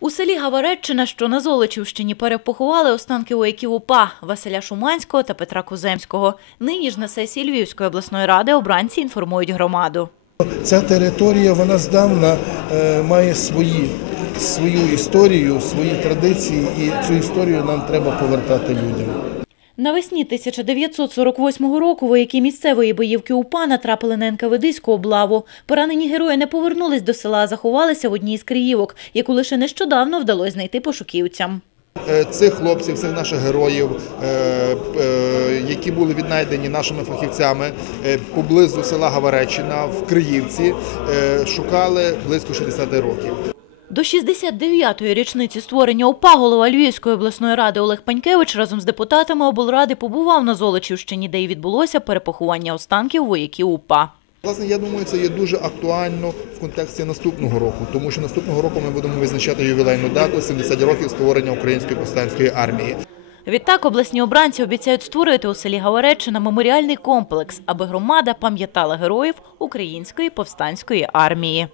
У селі Гавареччина, що на Золочівщині, перепоховали останки вояків УПА Василя Шуманського та Петра Куземського. Нині ж на сесії Львівської обласної ради обранці інформують громаду. Ця територія вона здавна е, має свої, свою історію, свої традиції, і цю історію нам треба повертати людям. Навесні 1948 року вояки місцевої боївки УПА натрапили на НКВДську облаву. Поранені герої не повернулись до села, а заховалися в одній з криївок, яку лише нещодавно вдалося знайти пошуківцям. Е, цих хлопців, цих наших героїв, е, е, які були віднайдені нашими фахівцями поблизу села Гавареччина в Криївці, шукали близько 60 років. До 69-ї річниці створення УПА голова Львівської обласної ради Олег Панькевич разом з депутатами облради побував на Золочівщині, де й відбулося перепоховання останків вояків УПА. Власне, я думаю, це є дуже актуально в контексті наступного року, тому що наступного року ми будемо визначати ювілейну дату 70 років створення української повстанської армії. Відтак обласні обранці обіцяють створити у селі Гавореччина меморіальний комплекс, аби громада пам'ятала героїв української повстанської армії.